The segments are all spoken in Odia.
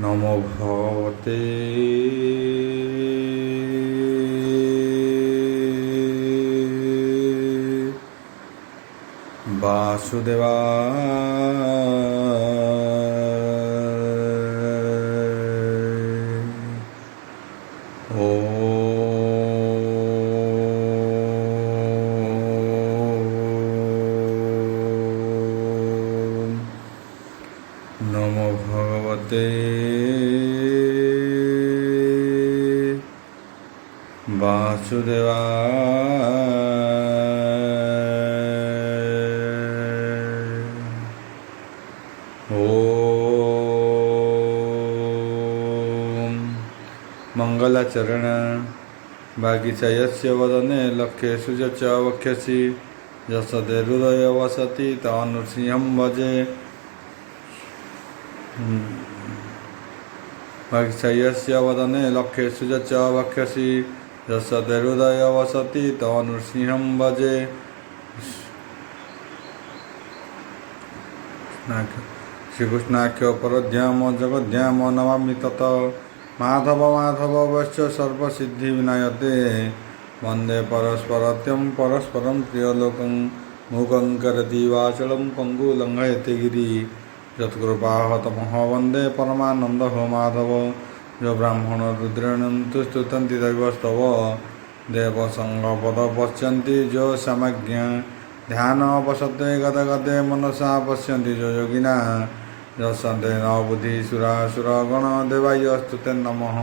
নমো ভগবতে বাসুদেবায়। নমো ভগবতে বাসুদেবায়। ওম মঙ্গলাচরণ বাগীচা যস্য বদনে লক্ষ্যেষু চ বক্ষ্যসি যশতে হৃদয় বসতি তনুসিংহম ভজে। বাগীচা যস্য বদনে লক্ষ্যেষু চ বক্ষ্যসি যশতে হৃদয় বসতি তনুসিংহম ভজে। শ্রীকৃষ্ণাখ্য পরধ্যাম জগদ্ধাম নমামি তত মাধব মাধব বৈশ্য সর্বসিদ্ধি বিনায়তে বন্দে পরস্পরত্যম পরস্পরম প্রিয়লোকং মুখং করতি বাচলম পঙ্গু লঙ্ঘয়তে গিরি যৎকৃপাহতমহ বন্দে পরমানন্দ মাধব। जो ब्राह्मण रुद्रेण स्तुतन्ति दैवस्तव देवसंग पद पश्यन्ति जो समज्ञ ध्यान पश्यते गदगदे मनसा पश्यन्ति जो योगिना यशन्ते न बुद्धिसुरासुरगण देवायस्तुते नमः।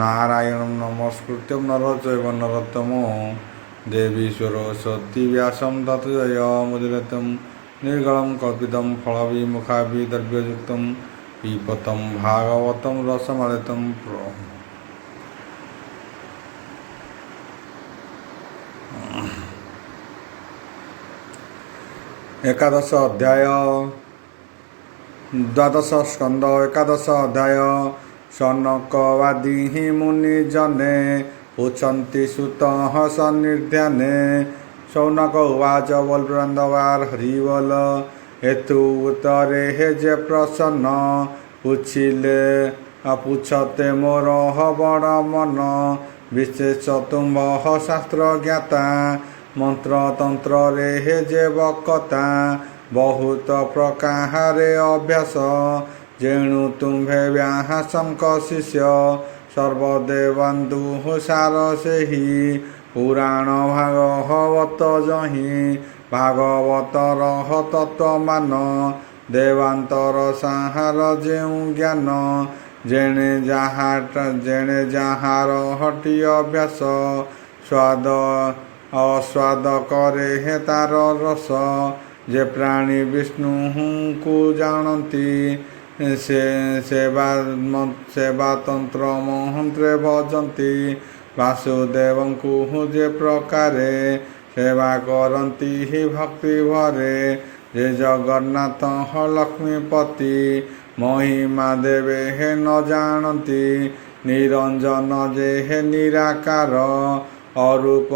नारायणं नमस्कृत्यं नरं चैव नरोत्तमं देवी सरस्वती व्यासं ततो जयमुदीरयं निर्गलं कल्पितं फलविमुखाभिद्रव्ययुक्तं पिबतं भागवतं रसमलितं एकादश अध्याय द्वादश स्कंद एकादश अध्याय। शौनकवादी मुनिजने पुच्छन्ति सुतः सन्निध्याने। शौनक उवाच बलवृन्दवार हरिबल हेतु उत्तरे हे जे प्रसन्न पुछिले पुछते मोर बड़ मन विशेष तुम्बह शास्त्र ज्ञाता मंत्र तंत्र रे हे जे बकता बहुत प्रकारे अभ्यास जेणु तुम्भे व्यासंक शिष्य सर्वदेवन्दु सार से ही पुराण भागवत जही भागवतर तत्व मान देवांतर साहार जेउ ज्ञान जेणे जहार हटी अभ्यास स्वाद अस्वाद करे हे तार रस जे प्राणी विष्णु को जानती सेवा तंत्र मंत्रे भजन्ति वासुदेव को जे प्रकारे सेवा करती ही भक्ति भरे जे जगन्नाथ लक्ष्मीपति महिमा देवे हे न जानती निरंजन जे हे निराकार अरूप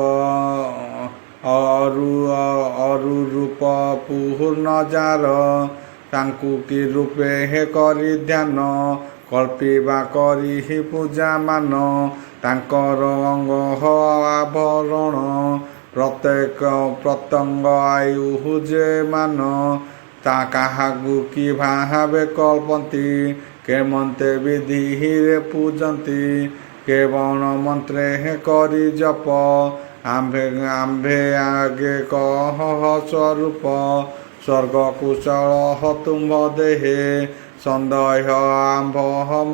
रूप पूर्ण जार तांकु की रूपे हे करी ध्यान कल्पिबा करी ही पूजा मान तांकर अंग आवरण प्रत्येक प्रत्यंग आयु जे मान ता काहाकु की भावे कल्पन्ति केमन्ते विधि रे पूजन्ति केवण मंत्रे हे करी जप आम्भे आगे कह स्वरूप स्वर्ग कुशल तुम्भ देहे संदेह आम्भ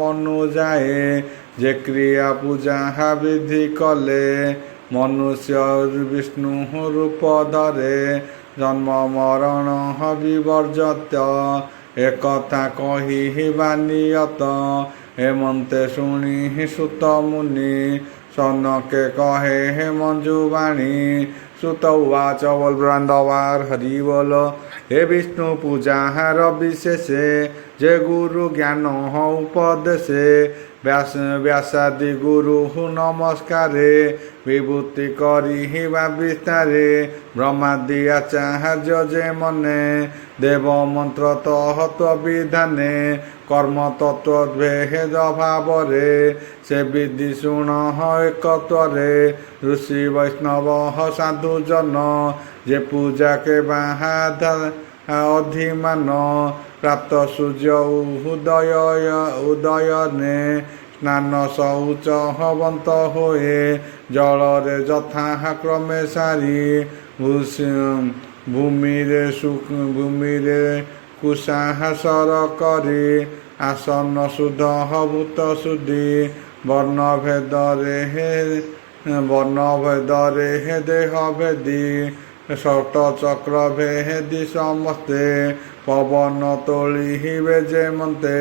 मनु जाए जे क्रिया पूजा विधि कले मनुष्य विष्णु रूप धरे जन्म मरण विवर्जत एकथा कही बानियत हेमंते शुणी सुत मुनि सौनके कहे हे मंजुवाणी सुत उवाच बलवृन्दवार हरिबोल हे विष्णु पूजा विशेषे जे गुरु ज्ञान उपदेशे ବ୍ୟାସାଦି ଗୁରୁ ନମସ୍କାରେ ବିଭୂତି କରିହିବା ବିସ୍ତାରେ ବ୍ରହ୍ମାଦି ଆଚାର୍ଯ୍ୟ ଯେ ମନେ ଦେବ ମନ୍ତ୍ର ତତ୍ତ୍ୱ ବିଧାନେ କର୍ମ ତତ୍ତ୍ୱ ଭେଦ ଭାବରେ ସେ ବିଧି ଶୁଣ ଏକତ୍ୱରେ ଋଷି ବୈଷ୍ଣବ ସାଧୁ ଜନ ଯେ ପୂଜା କେ ବାହାଧା ଅଧିମାନ ପ୍ରାପ୍ତ ସୂର୍ଯ୍ୟ ଉଦୟନେ ସ୍ନାନ ଶୌଚ ହବନ୍ତ ହୋଏ ଜଳରେ ଯଥା କ୍ରମେ ସାରି ଭୂମିରେ କୁଶାହାସର କରି ଆସନ ଶୁଦ୍ଧ ଭୂତ ଶୁଦ୍ଧି ବର୍ଣ୍ଣଭେଦରେ ଦେହ ଭେଦି ଷଟ ଚକ୍ର ଭେଦି ସମସ୍ତେ ପବନ ତୋଳିବେ ଯେ ମନ୍ତେ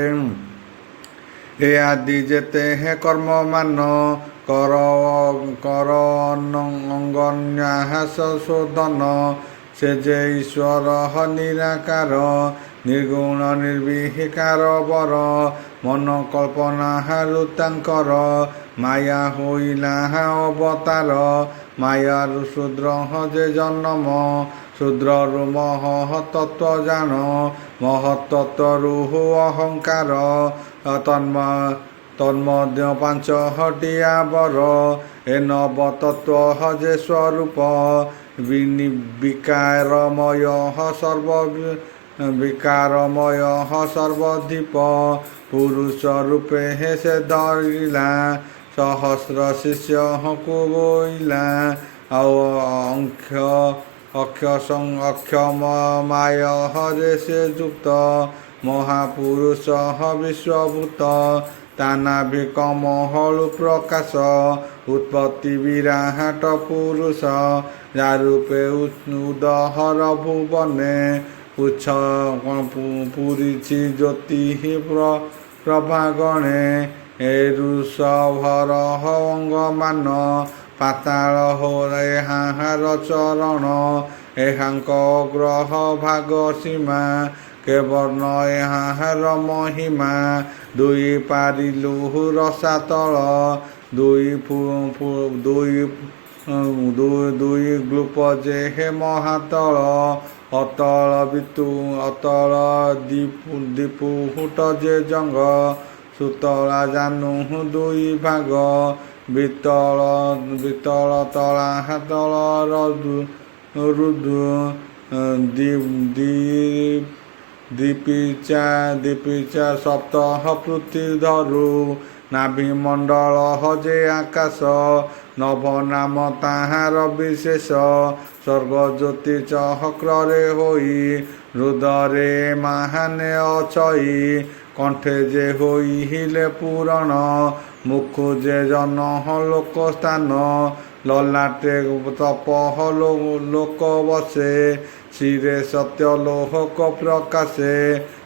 ଏ ଆଦି ଯେତେ କର୍ମମାନ କର ଅଙ୍ଗନ୍ୟାସ ଶୋଧନ ସେ ଯେ ଈଶ୍ୱର ନିରାକାର ନିର୍ଗୁଣ ନିର୍ବିକାର ବର ମନ କଳ୍ପନାରୁ ତାଙ୍କର ମାୟା ହୋଇଲା ଅବତାର ମାୟାରୁ ଶୂଦ୍ର ଯେ ଜନ୍ମ ଶୂଦ୍ରରୁ ମହତ୍ତତ୍ୱ ଜାଣ ମହତ୍ତତ୍ୱରୁ ଅହଙ୍କାର ତନ୍ମଧ୍ୟ ପାଞ୍ଚ ହଟିଆ ବର ଏ ନବ ତତ୍ତ୍ୱ ଯେ ସ୍ୱରୂପ ବିକାରମୟ ସର୍ବଦୀପ ପୁରୁଷ ରୂପେ ସେ ଧରିଲା ସହସ୍ର ଶିଷ୍ୟକୁ ବୋଇଲା ଆଉ ଅକ୍ଷମାୟରେ ସେ ଯୁକ୍ତ ମହାପୁରୁଷ ବିଶ୍ୱଭୂତ ତାନାଭି କମହଳୁ ପ୍ରକାଶ ଉତ୍ପତ୍ତି ବିରାଟ ପୁରୁଷ ଯାରୂପେ ଉଦହର ଭୁବନେ ପୁରିଛି ଜ୍ୟୋତି ପ୍ରଭାଗଣେ ଏରୁଷଭର ଅଙ୍ଗମାନ ପାତାଳ ଏହାର ଚରଣ ଏହାଙ୍କ ଗ୍ରହ ଭାଗ ସୀମା କେବର୍ଣ୍ଣ ଏହାର ମହିମା ଦୁଇ ପାରିଲୁ ରସାତଳ ଦୁଇ ଗ୍ଲୁପ ଯେ ମହାତଳ ଅତଳ ଦୀପୁଟ ଯେ ଜଙ୍ଗ ସୁତଳା ଜାନୁ ଦୁଇ ଭାଗ ବିତଳ ତଳା ତଳ ରୁଦୁ ଦୀପିଚା ସପ୍ତହ ପୃଥି ଧରୁ ନାଭିମଣ୍ଡଳ ଯେ ଆକାଶ ନଭ ନାମ ତାହାର ବିଶେଷ ସ୍ୱର୍ଗ ଜ୍ୟୋତି ଚକ୍ରରେ ହୋଇ ହୃଦରେ ମାହାନେ ଅଛଇ କଣ୍ଠେ ଯେ ହୋଇଲେ ପୁରଣ ମୁଖୁ ଯେ ଜନ ଲୋକ ସ୍ଥାନ ଲଲାଟେ ତପହ ଲୋକ ବସେ ଶିରେ ସତ୍ୟ ଲୋକ ପ୍ରକାଶେ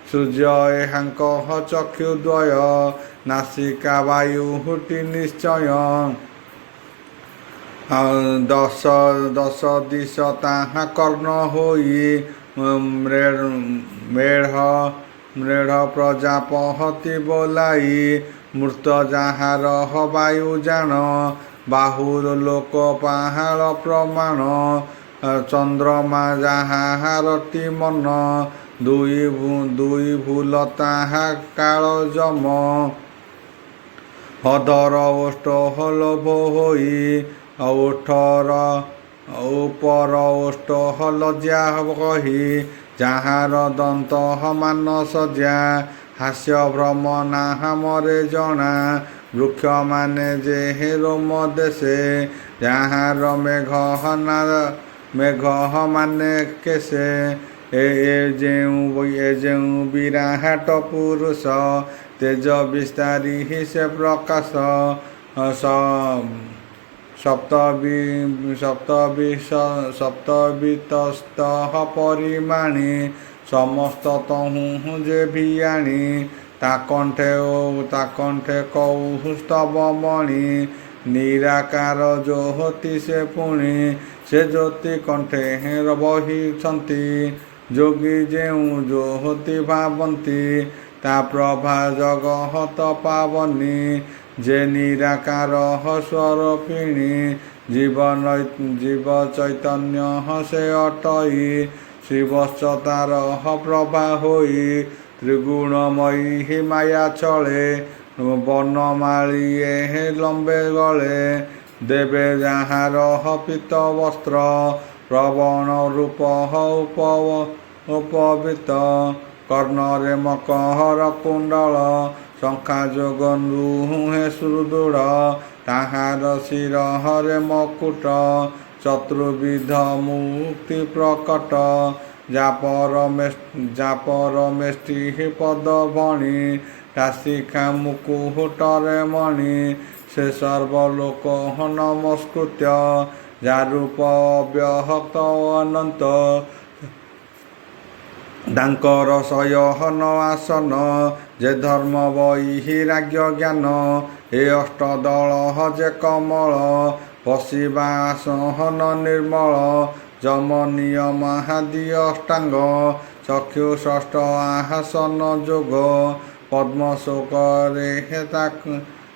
ସୂର୍ଯ୍ୟ ଏହାଙ୍କ ଚକ୍ଷୁଦ୍ୱୟ ନାସିକା ବାୟୁ ହୁଟି ନିଶ୍ଚୟ ଦଶ ଦିଶ ତାହା କର୍ଣ୍ଣ ହୋଇ ମେଢ଼ ପ୍ରଜାପତି ବୋଲାଇ ମୃତ ଯାହାର ବାୟୁ ଜାଣ ବାହୁର ଲୋକ ପାହାଳ ପ୍ରମାଣ ଚନ୍ଦ୍ରମା ଯାହାରଟି ମନ ଦୁଇ ଭୁଲ ତାହା କାଳ ଯମ ଅଧର ଓଷ୍ଠ ଲୋଭ ହୋଇ ଉପର ଓଷ୍ଠ ଲଜ୍ଜା କହି ଯାହାର ଦନ୍ତ ମାନ ସଜ୍ଜା ହାସ୍ୟ ଭ୍ରମ ନାମରେ ଜଣା ବୃକ୍ଷମାନେ ଯେ ରୋମ ଦେଶେ ଯାହାର ମେଘ ମାନେ କେଶେ ଏ ଯେଉଁ ବିରାଟ ପୁରୁଷ ତେଜ ବିସ୍ତାରୀ ସେ ପ୍ରକାଶ ସପ୍ତବିତସ୍ତଃ ପରିମାଣି ସମସ୍ତ ତହୁଁ ଯେ ଭିଆଣି ତାକଣ୍ଠେ କୌସ୍ତବ ମଣି ନିରାକାର ଜ୍ୟୋତି ସେ ପୁଣି ସେ ଜ୍ୟୋତି କଣ୍ଠେ ବହିଛନ୍ତି ଯୋଗୀ ଯେଉଁ ଜ୍ୟୋତି ଭାବନ୍ତି ତା ପ୍ରଭା ଜଗତ ପାବନି ଯେ ନିରାକାର ସ୍ୱରୂପିଣୀ ଜୀବ ଚୈତନ୍ୟ ସେ ଅଟଇ ଶିବଶ୍ଚତାର ପ୍ରଭା ହୋଇ ତ୍ରିଗୁଣମୟୀ ମାୟା ଚଳେ ବନମାଳୀ ଲମ୍ବେ ଗଳେ ଦେବେ ଯାହାର ପୀତ ବସ୍ତ୍ର ପ୍ରବଣ ରୂପ ଉପବିତ କର୍ଣ୍ଣରେ ମକର କୁଣ୍ଡଳ ଶଙ୍ଖା ଯୋଗ ନୁହେଁ ସୁଦୃଢ଼ ତାହାର ଶିରହରେ ମକୁଟ ଚତୁର୍ବିଧ ମୁକ୍ତି ପ୍ରକଟ ଜାପରମେଷ୍ଟି ପଦଭଣୀ କାଶିକା ମୁକୁଟରେ ମଣି ସେ ସର୍ବଲୋକ ନମସ୍କୃତ୍ୟ ଯାରୂପ ଅବ୍ୟକ୍ତ ଅନନ୍ତ ତାଙ୍କର ଶୟନ ଆସନ ଯେ ଧର୍ମ ବୈରାଗ୍ୟ ଜ୍ଞାନ ଏ ଅଷ୍ଟଦଳ ଯେ କମଳ ବସିବା ଆସନ ନିର୍ମଳ ଯମ ନିୟମାଦି ଅଷ୍ଟାଙ୍ଗ ଚକ୍ଷୁ ଷଷ୍ଠ ଆସନ ଯୋଗ ପଦ୍ମଶୋକରେ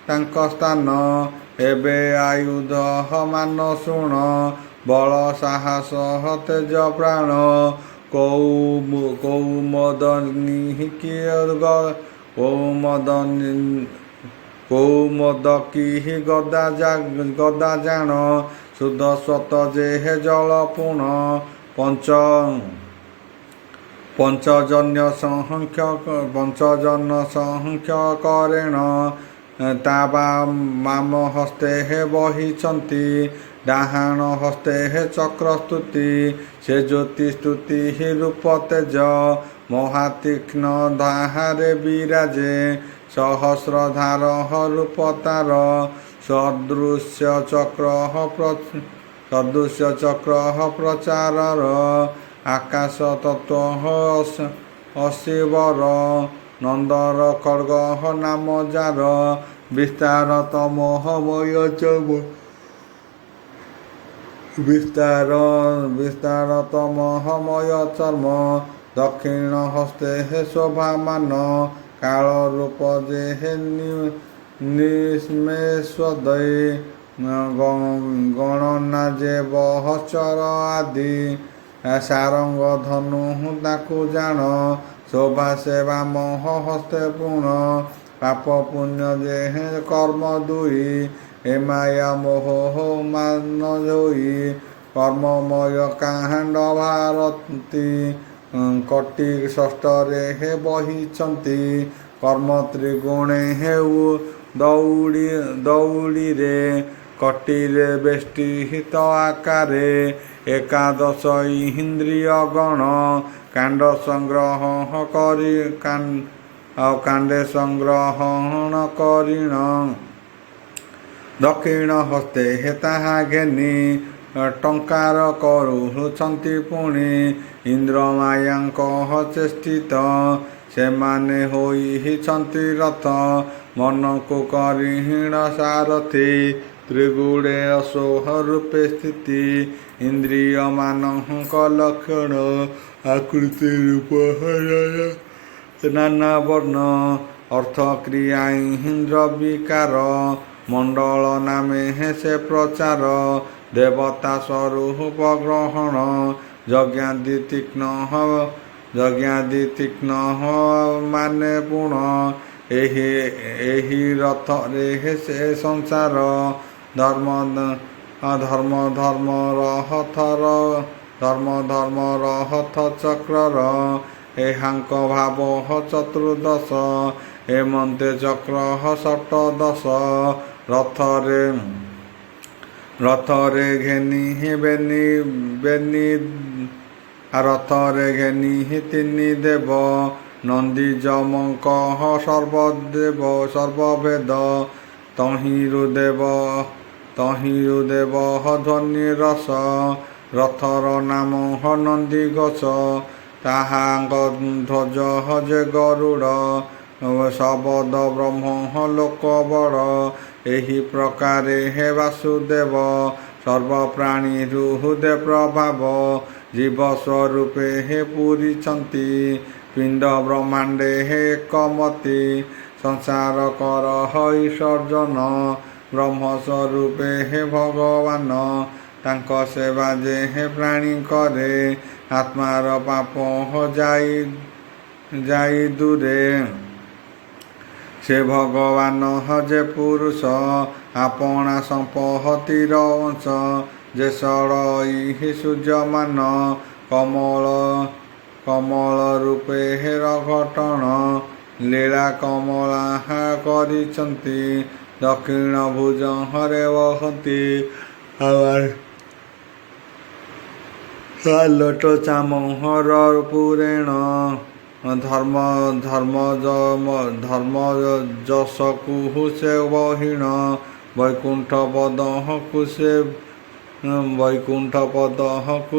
ତାଙ୍କ ସ୍ଥାନ ଏବେ ଆୟୁଧ ମାନ ଶୁଣ ବଳ ସାହସ ତେଜ ପ୍ରାଣ କୌମଦକି ଗଦା ଜାଣ ଶୁଦ୍ଧ ସ୍ୱତ ଯେ ଜଳ ପୁଣ ପଞ୍ଚଜନ୍ୟ ସଂଖ୍ୟ କରେଣ ତା ବାମ ହସ୍ତେ ବହିଛନ୍ତି ଡାହାଣ ହସ୍ତେ ଚକ୍ରସ୍ତୁତି ସେ ଜ୍ୟୋତି ସ୍ତୁତି ରୂପ ତେଜ ମହାତୀକ୍ଷ୍ଣ ଧାରେ ବିରାଜେ ସହସ୍ରଧାର ରୂପ ତାର ସଦୃଶ୍ୟ ଚକ୍ର ପ୍ରଚାରର ଆକାଶ ତତ୍ତ୍ୱ ଅଶିବର ନନ୍ଦର ଖଡ଼ଗ ନାମ ଯାର ବିସ୍ତାର ତମୋମୟ ଚର୍ମ ବିସ୍ତାର ତମୋମୟ ଚର୍ମ ଦକ୍ଷିଣ ହସ୍ତେ ଶୋଭାମାନ କାଳ ରୂପ ଯେ ନିଶ୍ମେଶ୍ୱଦୟୀ ଗଣନା ଯେ ବହଚର ଆଦି ସାରଙ୍ଗ ଧନୁ ତାକୁ ଜାଣ ଶୋଭା ସେବା ମହ ହସ୍ତେ ପୁଣ ପାପ ପୁଣ୍ୟ ଯେ କର୍ମ ଦୁଇ ଏ ମାୟା ମୋହ ମାନ ଯୋଇ କର୍ମମୟ କାଣ୍ଡ ଭାରତୀ କଟି ଷଷ୍ଠରେ ବହିଛନ୍ତି କର୍ମ ତ୍ରିଗୁଣେ ହେଉ ଦଉଡ଼ିରେ କଟିରେ ବେଷ୍ଟିତ ଆକାରେ ଏକାଦଶ ଇନ୍ଦ୍ରିୟ ଗଣ କାଣ୍ଡ ସଂଗ୍ରହଣ କରିଣ ଦକ୍ଷିଣ ହସ୍ତେ ତାହା ଘେନି ଟଙ୍କାର କରୁଛନ୍ତି ପୁଣି ଇନ୍ଦ୍ରମାୟାଙ୍କ ଚେଷ୍ଟିତ ସେମାନେ ହୋଇଛନ୍ତି ରଥ ମନକୁ କରିହୀନ ସାରଥି ତ୍ରିଗୁଣେ ଅସୋହ ରୂପେ ସ୍ଥିତି ଇନ୍ଦ୍ରିୟମାନଙ୍କ ଲକ୍ଷଣ ଆକୃତି ରୂପ ନାନା ବର୍ଣ୍ଣ ଅର୍ଥ କ୍ରିୟା ଇନ୍ଦ୍ର ବିକାର ମଣ୍ଡଳ ନାମେ ସେ ପ୍ରଚାର ଦେବତା ସ୍ୱରୂପ ଗ୍ରହଣ ଯଜ୍ଞାଦି ତୀକ୍ଷ୍ଣ ମାନେ ପୁଣ ଏହି ରଥରେ ସେ ସଂସାର ଧର୍ମ ରଥ ଚକ୍ରର ଏହାଙ୍କ ଭାବ ଚତୁର୍ଦଶ ଏମନ୍ତେ ଚକ୍ର ଷଟଦଶ ରଥରେ ଘେନି ତିନି ଦେବ ନନ୍ଦୀ ଯମଙ୍କ ସର୍ବଭେଦ ତହିଁରୁ ଦେବ ଧ୍ୱନି ରସ ରଥର ନାମ ନନ୍ଦୀ ଘୋଷ ତାହାଙ୍କ ଧ୍ୱଜ ଯେ ଗରୁଡ଼ ଶବଦ ବ୍ରହ୍ମ ଲୋକ ବଡ଼ ଏହି ପ୍ରକାରେ ହେ ବାସୁଦେବ ସର୍ବପ୍ରାଣୀରୁ ହୃଦେ ପ୍ରଭାବ ଜୀବ ସ୍ୱରୂପେ ହେ ପୁରିଛନ୍ତି ପିଣ୍ଡ ବ୍ରହ୍ମାଣ୍ଡେ ଏକମତି ସଂସାର କର ଈଶ୍ୱର୍ଜନ ବ୍ରହ୍ମ ସ୍ୱରୂପେ ଭଗବାନ ତାଙ୍କ ସେବା ଯେ ପ୍ରାଣୀ କରେ ଆତ୍ମାର ପାପ ଯାଇ ଦୂରେ ସେ ଭଗବାନ ଯେ ପୁରୁଷ ଆପଣା ସମ୍ପତ୍ତିର ଅଂଶ ଯେ ଷଡ଼ଇ ସୂର୍ଯ୍ୟମାନ କମଳ ରୂପେ ଘଟଣ ଲୀଳା କମଳା କରିଛନ୍ତି ଦକ୍ଷିଣ ଭୁଜ ହରେ ବହନ୍ତି ଲୋଟ ଚାମହର ପୁରେଣ ଧର୍ମ ଯଶକୁ ସେ ବହିଣ ବୈକୁଣ୍ଠ ପଦକୁ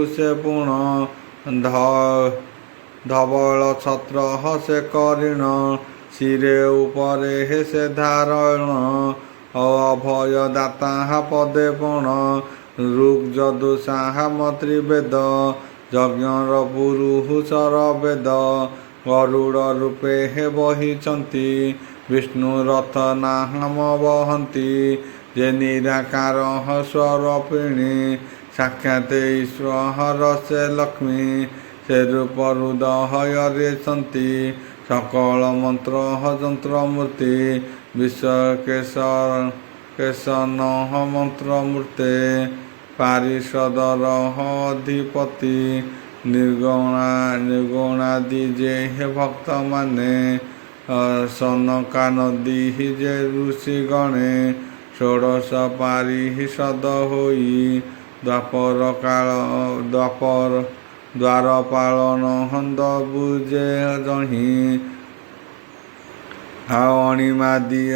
ସେ ପୁଣ ଧବଳ ଛତ୍ର ସେ କରିଣ ଶିରେ ଉପରେ ସେ ଧାରଣ ଅଭୟ ଦାତା ପଦେ ପଣ ଋକ୍ ଯଦୁଷା ତ୍ରିବେଦ ଯଜ୍ଞର ପୁରୁଷର ବେଦ ଗରୁଡ଼ ରୂପେ ବହିଛନ୍ତି ବିଷ୍ଣୁ ରଥ ନାମ ବହନ୍ତି ଯେ ନିରାକାର ସ୍ୱରୂପିଣୀ ସାକ୍ଷାତ ଈଶ୍ୱର ସେ ଲକ୍ଷ୍ମୀ ସେ ରୂପ ହୃଦୟରେ ସନ୍ତି ସକଳ ମନ୍ତ୍ର ଯନ୍ତ୍ର ମୂର୍ତ୍ତି ବିଶ୍ୱକେଶନ ମନ୍ତ୍ର ମୂର୍ତ୍ତେ ପାରିଷଦର ଅଧିପତି ନିର୍ଗୁଣାଦି ଯେ ଭକ୍ତମାନେ ସନକାନଦୀ ଯେ ଋଷିଗଣେ ଷୋଡ଼ଶ ପାରିଷଦ ହୋଇ ଦ୍ୱାରପାଳନ ହନ୍ଦବୁଜେ ଜହିଁ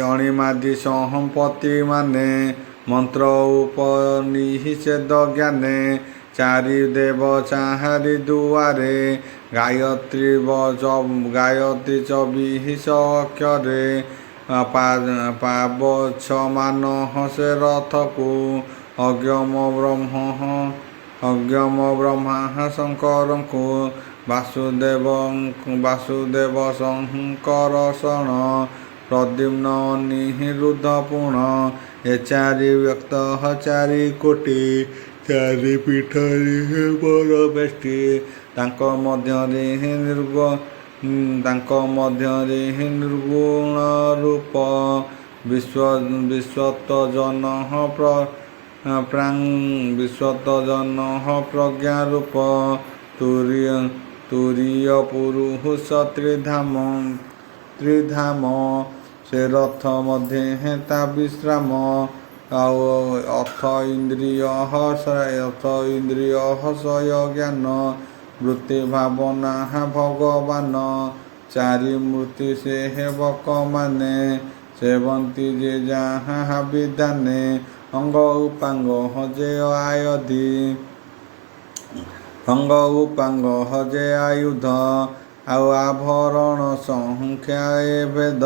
ଅଣିମାଦି ସମ୍ପତ୍ତି ମାନେ ମନ୍ତ୍ର ଉପନିଷେଦ ଜ୍ଞାନେ ଚାରି ଦେବ ଚାହାରି ଦୁଆରେ ଗାୟତ୍ରୀ 24 ଅକ୍ଷରେ ପାବଛ ମାନ ସେ ରଥକୁ ଅଜ୍ଞମ ବ୍ରହ୍ମା ଶଙ୍କରଙ୍କୁ ବାସୁଦେବ ଶଙ୍କର ଶଣ ପ୍ରଦ୍ୟୁମ୍ନ ଅନିରୁଦ୍ଧ ପୁଣ ଏ ଚାରି ବ୍ୟକ୍ତ ଚାରି କୋଟି ଚାରି ପୀଠରେ ପରବେଷ୍ଟି ତାଙ୍କ ମଧ୍ୟରେ ନିର୍ଗୁଣ ରୂପ ବିଶ୍ୱତ ଜନ ପ୍ରଜ୍ଞା ରୂପ ତୁରୀୟ ପୁରୁଷ ତ୍ରିଧାମ ସେ ରଥ ମଧ୍ୟ ତା ବିଶ୍ରାମ ଆଉ ଅଥ ଇନ୍ଦ୍ରିୟ ହସୟ ଜ୍ଞାନ ବୃତ୍ତି ଭାବନା ଭଗବାନ ଚାରି ମୂର୍ତ୍ତି ସେ ବକମାନେ ସେବନ୍ତି ଯେ ଯାହା ବିଧାନେ ଅଙ୍ଗ ଉପାଙ୍ଗ ହଜେ ଆୟୁଧ ଆଉ ଆଭରଣ ସଂଖ୍ୟା ଭେଦ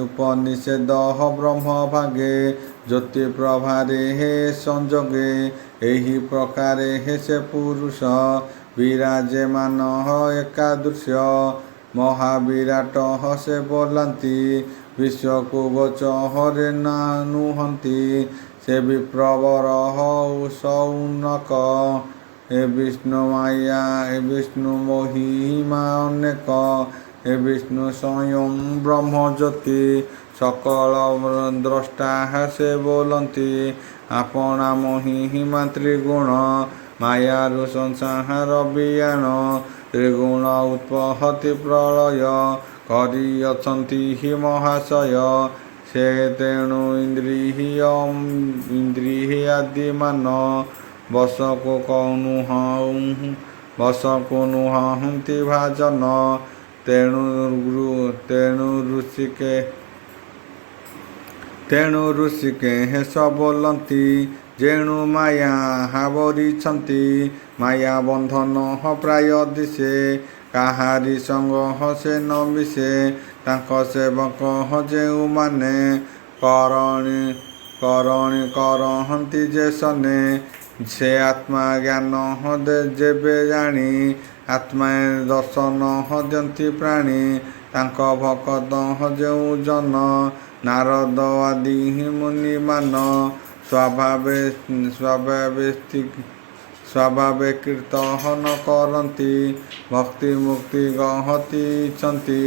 ଉପନିଷେଧ ବ୍ରହ୍ମ ଭାଗେ ଜ୍ୟୋତି ପ୍ରଭାରେ ସଂଯୋଗେ ଏହି ପ୍ରକାରେ ସେ ପୁରୁଷ ବିରାଜମାନ ଏକାଦୃଶ୍ୟ ମହାବିରାଟ ସେ ବୋଲାନ୍ତି ବିଶ୍ୱକୁ ଗୋଚରେ ନୁହନ୍ତି ସେ ବିପ୍ରବର ସୌନକ ଏ ବିଷ୍ଣୁ ମାୟା ଏ ବିଷ୍ଣୁ ମହିମା ଅନେକ ଏ ବିଷ୍ଣୁ ସ୍ୱୟଂ ବ୍ରହ୍ମଜ୍ୟୋତି ସକଳ ଦ୍ରଷ୍ଟା ସେ ବୋଲନ୍ତି ଆପଣା ମହିମା ତ୍ରିଗୁଣ ମାୟାରୁ ସଂସାର ବିୟାଣ ତ୍ରିଗୁଣ ଉତ୍ପତ୍ତି ପ୍ରଳୟ କରିଅଛନ୍ତି ମହାଶୟ ସେ ତେଣୁ ଇନ୍ଦ୍ରିୟାଦିମାନ ବଶକୁ ନୁହନ୍ତି ଭାଜନ ତେଣୁ ଋଷିକେ ହେସ ବୋଲନ୍ତି ଯେଣୁ ମାୟା ହାବରିଛନ୍ତି ମାୟା ବନ୍ଧନ ପ୍ରାୟ ଦିଶେ କାହାରି ସଙ୍ଗ ସେ ନ ମିଶେ ତାଙ୍କ ସେବକ ଯେଉଁମାନେ କରନ୍ତି ଯେ ସନେ ସେ ଆତ୍ମା ଜ୍ଞାନ ଯେବେ ଜାଣି ଆତ୍ମା ଦର୍ଶନ ଦିଅନ୍ତି ପ୍ରାଣୀ ତାଙ୍କ ଭକତ ଯେଉଁ ଜନ ନାରଦ ଆଦି ମୁନିମାନ ସ୍ୱଭାବେ କୀର୍ତ୍ତନ କରନ୍ତି ଭକ୍ତି ମୁକ୍ତି ଗହତିଛନ୍ତି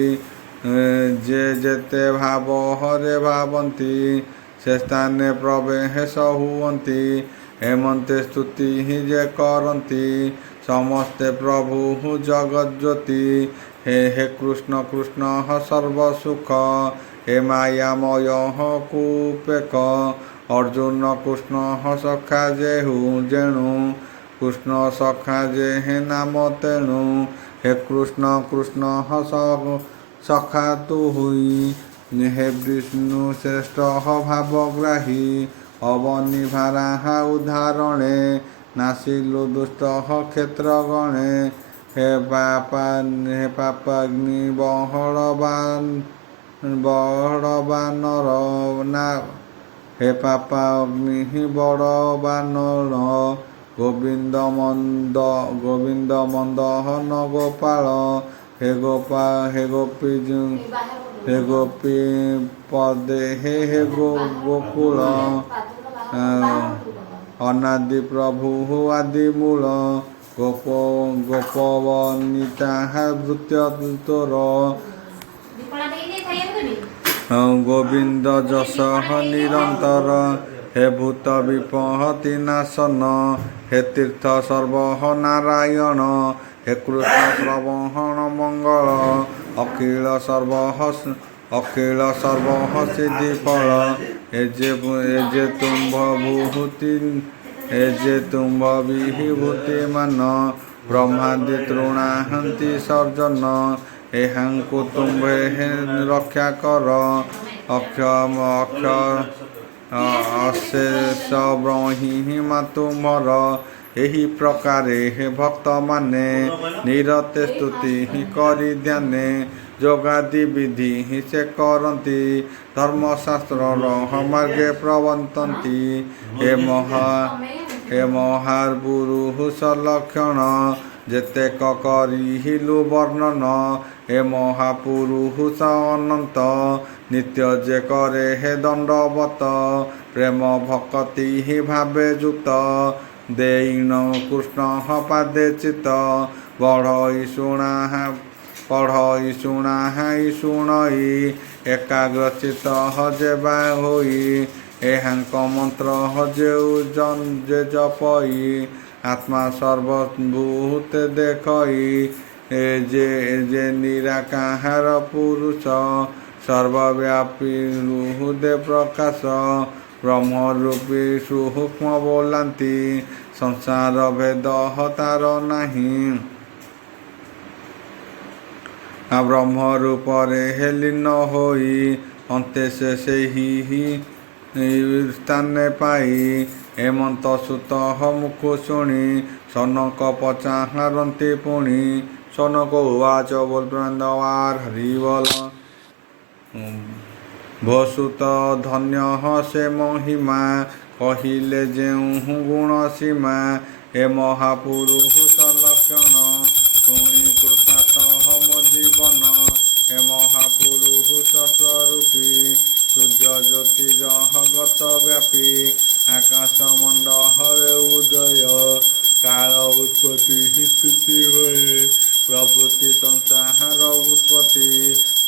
ଯେ ଯେତେ ଭାବ ହରେ ଭାବନ୍ତି ସେ ସ୍ଥାନେ ପ୍ରବେଶ ହୁଅନ୍ତି ହେମନ୍ତେ ସ୍ତୁତି ଯେ କରନ୍ତି ସମସ୍ତେ ପ୍ରଭୁ ଜଗଜ୍ୟୋତି हे कृष्ण कृष्ण सर्व सुख हे मायामय कूपेक अर्जुन कृष्ण सखा जेहु जेणु कृष्ण सखा जे हे नाम तेणु हे कृष्ण कृष्ण सखा तु हुई हे विष्णु श्रेष्ठ भावग्राही अवनि भारा उदाहरणे नासिलु दुष्ट क्षेत्र गणे हे पापाग्नि बहड़बानर हे पापाग्नि बड़बानर गोविंद मंदहन गोपाल हे गोपी पदे हे गोकुल अनादि प्रभु आदि मूल गोपवनिता भृत्य तोर गोविंद जस निरंतर हे भूत विपहति नाशन हे तीर्थ सर्व नारायण हे कृष्ण श्रवण मंगल अखिल सर्व सिद्धि फल एजे तुम्भ भूति एजे तुम्भ विभूति मान ब्रह्मादि तृणाहंति सर्जन एहांकु तुम्भे रक्षा कर अशेष ब्रह्मा तुम्हर एही प्रकारे हे भक्त माने निरते स्तुति करि ध्याने जोगादि विधि से करती धर्मशास्त्र मार्गे प्रवर्तन्ति हे महापुरुष लक्षण जेतेक करिलु वर्णन हे महापुरुष अनंत नित्य जे करे हे दंडवत प्रेम भक्ति भावे जुत देईन कृष्ण पादे चित बढ़ई शुणई एकाग्रचित हजेबा होई एहांक मंत्र हजेउ जे जपई आत्मा सर्वभूत देखई जे निराकार पुरुष सर्वव्यापी हृदय प्रकाश ब्रह्मरूपी सूक्ष्म बोलांती संसार भेद तार नहीं ब्रह्म रूपरे हेलीन होई अंते से ही स्थाने पाई हेमंत सुत मुख शुणी सनक पचारती पुणी सनक उवाच बोलवार हरिबल भसुत धन्य से महिमा कहिले जेउ गुण सीमा हे महापुरुष लक्षण शुणी कृतार्थ मो जीवन हे महापुरुष स्वरूपी सूर्य ज्योति जगत व्यापी आकाश मंडल उदय काल उत्पत्ति स्थिति हुए प्रभृति संसार उत्पत्ति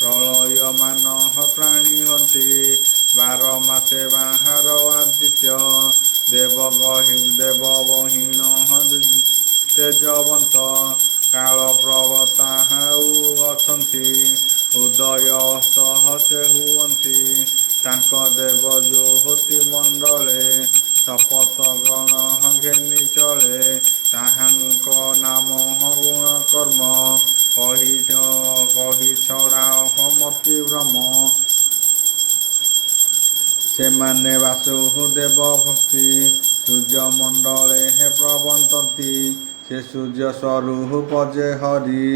प्रलय मान प्राणी हंती 12 मासे बाहर आदित्य देवहीन तेजवंत काल प्रवता अछंती उदय अस्तः से हुअंती तांक देव ज्योति मंडले शपथ गण घेनी चले ताहांक नाम गुण कर्म कही छड़ा मति भ्रम से माने वासुदेव भक्ति सूर्य मंडले हे प्रवंतती से सूर्य स्वरूप जे हरि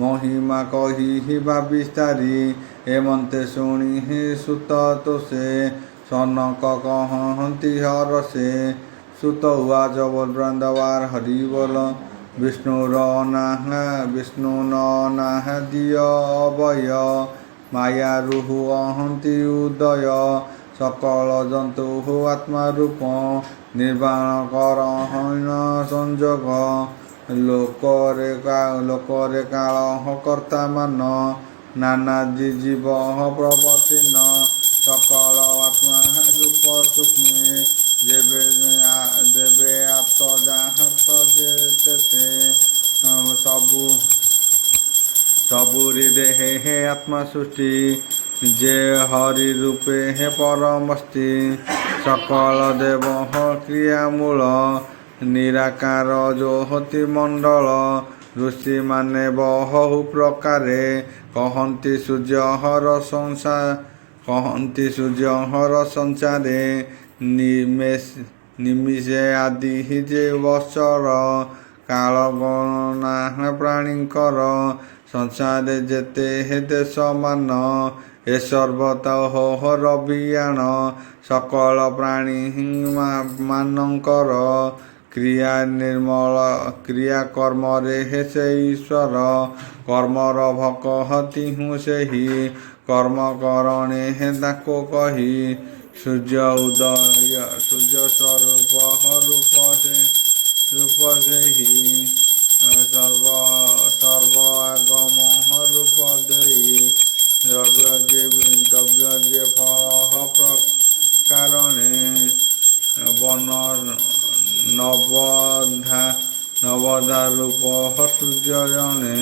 महिमा कही विस्तारी हेमंते शुणी सुत तो से सनक कहती हर से सुत उवाच बोलवृंदवार हरि बोल विष्णुनाह दिय अभय माया रुहु अहंति उदय सकल जंतु आत्मा रूप निर्वाण कर संजोग लोकरे काल कर्ता मान नानादि जीव प्रवतीर्ण सकल आत्मा रूप सूक्ष्मे देवे आत जाहत जेते सबुरी देहे हे आत्मा सृष्टि जे हरि रूपे हे परमस्ति सकल देव क्रियामूल निराकार ज्योति मंडल ऋषि माने बहु प्रकारे कहन्ति सूर्यहर संसारे निमिषे आदि जे बचर काल गणना प्राणीकर संसारे जेते हे देश मान ए सर्वत हर अभियान सकल प्राणी मानकर क्रिया निर्मल क्रिया कर्म रे हे से ईश्वर कर्मर भकहति हूँ से ही कर्म करणे हे ताको कही सूर्य उदय सूर्य स्वरूप रूप से ही सर्व आगम रूप देई द्रव्य जे फल प्रकारणे वन नवधा रूप सूर्यजने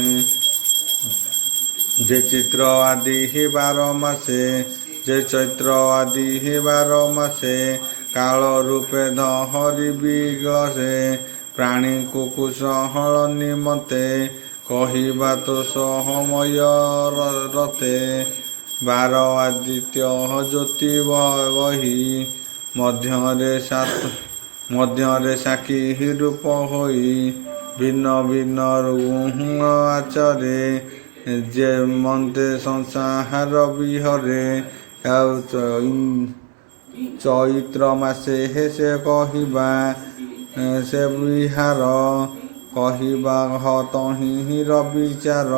जे चित्र आदि ही 12 मासे जे चैत्र आदि ही 12 मासे काल रूपे धहरि बिग्लसे प्राणी कुकुशहल निमते कहिबा तो सहमय रते 12 आदित्य ज्योति बही मध्ୟରେ साक्षी रूप होई भिन्न भिन्न आचरे जे मन्ते संसार बिहरे चैत्र मासे हे से कहिबा से बिहार कहिबा तहि रविचार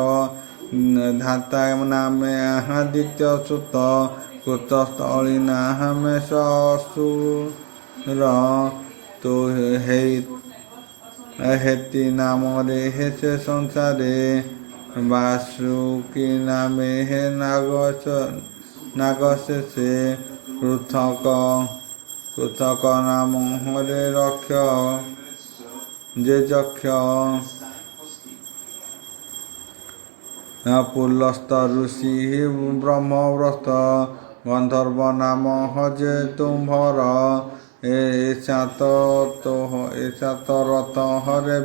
धाता नामे आदित्य सुत कृतस्थली नामे ससुर तो हेति नाम रे हे से संसारे वासुकी नामे हे नागसे से पृथक नाम हरे रक्ष जे चक्ष पुलस्त ऋषि ब्रह्मव्रत गंधर्व नाम हजे तुम्भर ऐसा रत हरे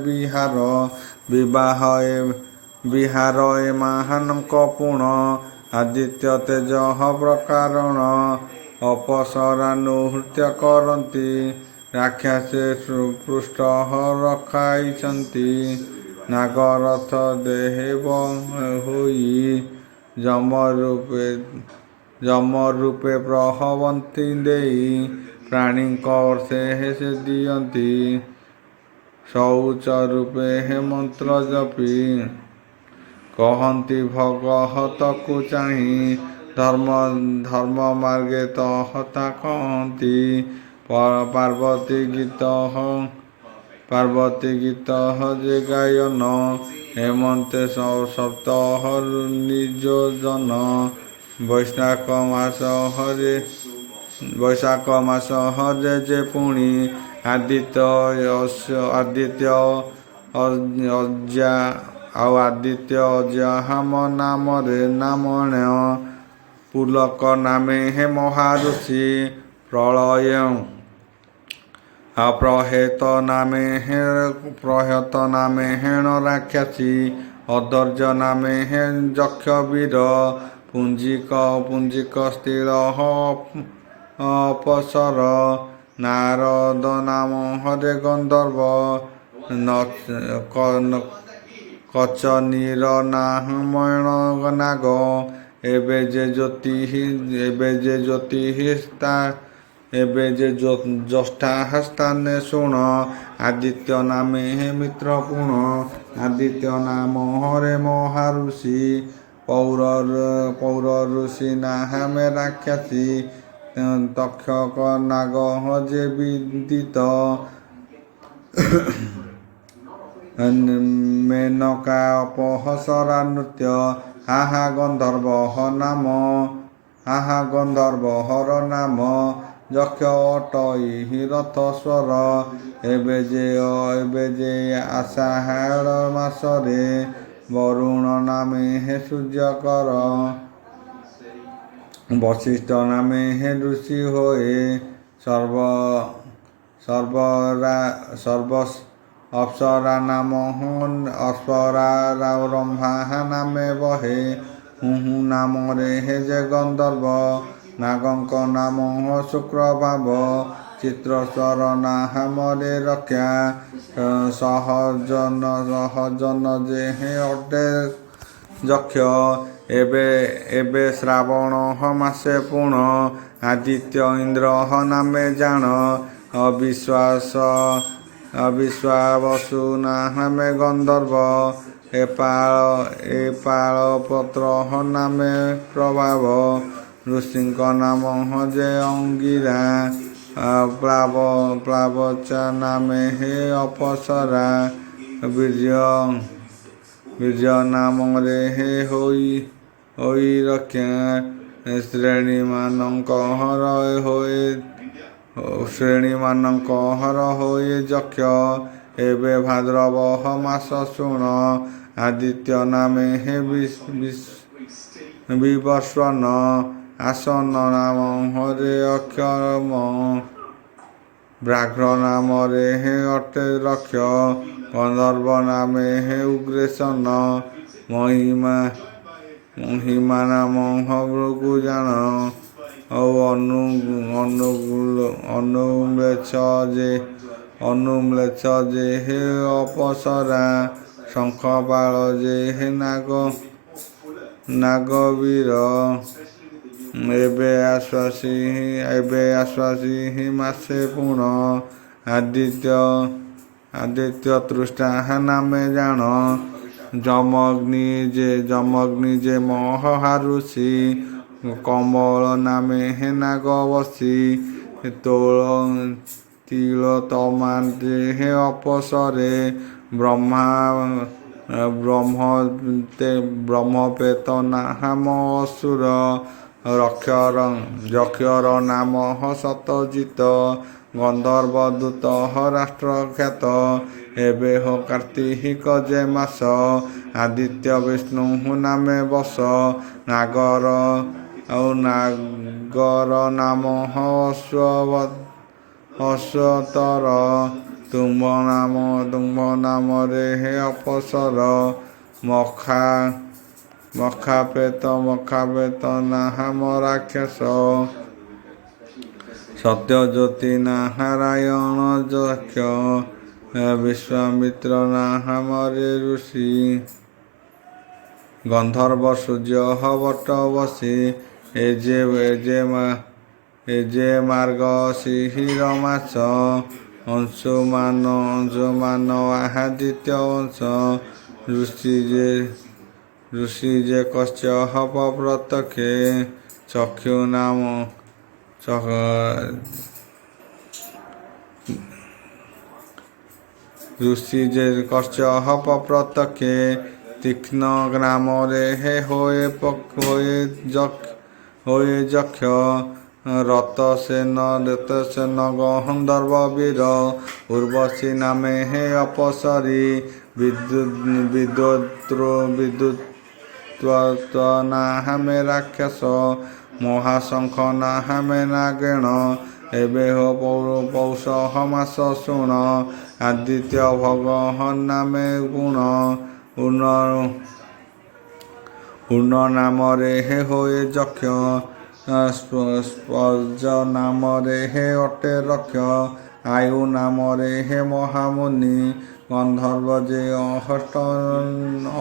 विहार ए महान कपुण आदित्य तेज प्रकारण अपसरानुहृत्य करती राक्षसे पृष्ठ रखाइछन्ति नागरथ देव होई जम रूपे प्रहवन्ति देई प्राणी से दियन्ति शौच रूपे हे मंत्र जपी कहन्ति भगहत को चाही धर्म मार्गे तहता कहन्ति पार्वती गीत जे गायन हेमंते सप्ताह निजोजन वैशाख मास हरे जे पुणी आदित्य अजाम नाम रे नामण पुलक नामे हे महाऋषि प्रलय अप्रहेत नामे हेण राक्षसी अदर्ज नामे हे यक्ष वीर पुंजिक स्थिर अपसर नारद नाम हरे गंधर्व कच नीर नामयण नाग एबे जे ज्योतिषता ଏବେ ଯେ ଜ୍ୟେଷ୍ଠା ସ୍ଥାନେ ଶୁଣ ଆଦିତ୍ୟ ନାମେ ହେ ମିତ୍ର ପୁଣ ଆଦିତ୍ୟ ନାମ ହରେ ମହାଋଷି ପୌର ଋଷି ନାମେ ରାକ୍ଷସୀ ତକ୍ଷକ ନାଗ ଯେ ବିଦିତ মেনকা অপহসরা নৃত্য আহা গন্ধর্বহ নাম আহা গন্ধর্বহর নাম যক্ষ অটই রথ স্বর ଏବେ ଯେ ଆଷାঢ় ମାସରେ ବରୁଣ ନାମେ ହେ ସୂର୍ଯ୍ୟକର ବଶିଷ୍ଠ ନାମେ ହେ ଋଷି ହୋଏ ସର୍ବ ଅପ୍ସରା ନାମ ଅପ୍ସରା ରମ୍ଭା ନାମେ ବହେ ହୁଁ ନାମରେ ହେ ଯେ ଗନ୍ଧର୍ବ ନାଗଙ୍କ ନାମ ଶୁକ୍ର ଭାବ ଚିତ୍ରସ୍ୱର ନାମରେ ରକ୍ଷା ସହଜନ ଯେ ହେ ଅଟେ ଯକ୍ଷ ଏବେ ଶ୍ରାବଣ ମାସେ ପୁଣ ଆଦିତ୍ୟ ଇନ୍ଦ୍ର ନାମେ ଜାଣ ଅବିଶ୍ୱାବସୁ ନାମେ ଗନ୍ଧର୍ବ ଏପାଳ ପତ୍ର ନାମେ ପ୍ରଭାବ ଋଷିଙ୍କ ନାମ ଯେ ଅଙ୍ଗିରା ପ୍ଲାବଚା ନାମେ ହେ ଅପସରା ବୀର୍ଯ୍ୟ ନାମରେ ହେ ହୋଇ ରକ୍ଷା ଶ୍ରେଣୀମାନଙ୍କର ହୋଇ ଯକ୍ଷ ଏବେ ଭାଦ୍ରବ ମାସ ଶୁଣ ଆଦିତ୍ୟ ନାମେ ହେ ବିବସ୍ୱନ ଆସନ ନାମ ହରେ ଅକ୍ଷରମ ବ୍ୟାଘ୍ର ନାମରେ ହେ ଅଟେ ରକ୍ଷ ଗନ୍ଧର୍ବ ନାମେ ହେ ଉଗ୍ରେସନ ମହିମା ନାମ ଭୃଗୁ ଜାଣ ଆଉ ଅନୁମ୍ଲେଚ୍ଛ ଯେ ହେ ଅପସରା ଶଙ୍ଖପାଳ ଯେ ହେ ନାଗବୀର ଏବେ ଆଶ୍ୱାସୀ ମାସେ ପୁଣ ଆଦିତ୍ୟ ତୃଷ୍ଣା ନାମେ ଜାଣ ଯମଗ୍ନି ଯେ ମହାଋଷି କମଳ ନାମେ ହେ ନାଗ ବସି ତିଳୋତ୍ତମା ଯେ ହେ ଅପସରେ ବ୍ରହ୍ମପେତ ନାମ ଅସୁର ଯକ୍ଷର ନାମ ସତଜିତ ଗନ୍ଧର୍ବ ଦୂତ ରାଷ୍ଟ୍ରଖ୍ୟାତ ଏବେ ହୋ କାର୍ତ୍ତିକ ଯେ ମାସ ଆଦିତ୍ୟ ବିଷ୍ଣୁ ନାମେ ବସ ନାଗର ନାମ ଅଶ୍ୱତର ତୁମ୍ଭ ନାମରେ ହେ ଅପସର ମଖାପେତ ନାମ ରାକ୍ଷସ ସତ୍ୟଜ୍ୟୋତି ନାରାୟଣ ଯକ୍ଷ ବିଶ୍ୱାମିତ୍ର ନାମରେ ଋଷି ଗନ୍ଧର୍ବ ସୂର୍ଯ୍ୟ ବଟ ବସି ଏ ଯେ ମାର୍ଗଶିର ମାସ ଅଂଶୁମାନ ଆଦିତ୍ୟ ଅଂଶ ଋଷି ଯେ କଶ୍ୟପ ପ୍ରତ୍ୟକ୍ଷେ ଚକ୍ଷୁ ନାମ ଋଷି ଯେ କଶ୍ୟପ ପ୍ରତ୍ୟକ୍ଷେ ତୀକ୍ଷ୍ଣ ଗ୍ରାମରେ ହେ ହୋଏ ଯକ୍ଷ ରତସେନ ଗନ୍ଧର୍ବ ବୀର ଉର୍ବଶୀ ନାମେ ହେ ଅପସରୀ ବିଦ୍ୟୁତ ନାମେ ରାକ୍ଷସ ମହାଶଙ୍ଖ ନାମେ ନାଗେଣ ଏବେ ହୋ ପୌଷ ମାସ ଶୁଣ ଆଦିତ୍ୟ ଭଗ ନାମେ ପୂର୍ଣ୍ଣ ନାମରେ ହେ ହୋଏ ଯକ୍ଷ ସ୍ପର୍ଜ ନାମରେ ହେ ଅଟେ ରକ୍ଷ ଆୟୁ ନାମରେ ହେ ମହାମୁନି ଗନ୍ଧର୍ବ ଯେ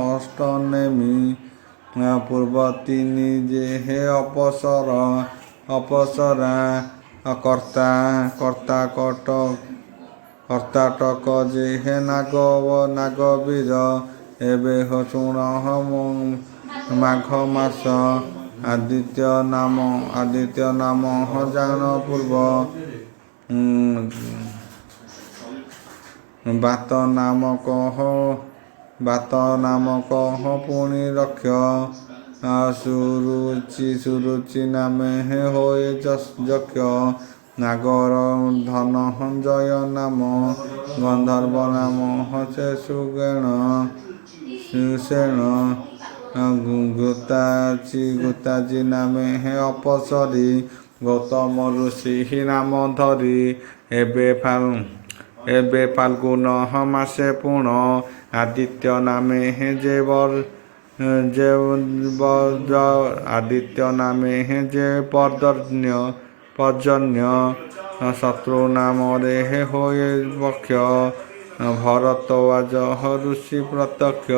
ଅଷ୍ଟନେମି ପୂର୍ବତିନି ଯେ ହେ ଅପସରା କର୍ତ୍ତା କର୍ତ୍ତାଟକ ଯେହେ ନାଗବୀର ଏବେ ଶୁଣ ମାଘ ମାସ ଆଦିତ୍ୟ ନାମ ଜାଣ ପୂର୍ବ ବାତ ନାମ କହ ପୁଣି ରକ୍ଷ ସୁରୁଚି ନାମେ ହୋଏ ଯକ୍ଷ ନାଗର ଧନଞ୍ଜୟ ନାମ ଗନ୍ଧର୍ବ ନାମ ସେ ସୁଷେଣ ଘୃତାଚି ନାମେ ଅପସରି ଗୌତମ ଋଷି ନାମ ଧରି ଏବେ ଫାଲ୍ଗୁନ ମାସେ ପୁଣ ଆଦିତ୍ୟ ନାମେ ଆଦିତ୍ୟ ନାମେ ଯେ ପର୍ଜନ୍ୟ ଶତ୍ରୁ ନାମରେ ହୋଏ ପକ୍ଷ ଭରଦ୍ୱାଜ ଋଷି ପ୍ରତ୍ୟକ୍ଷ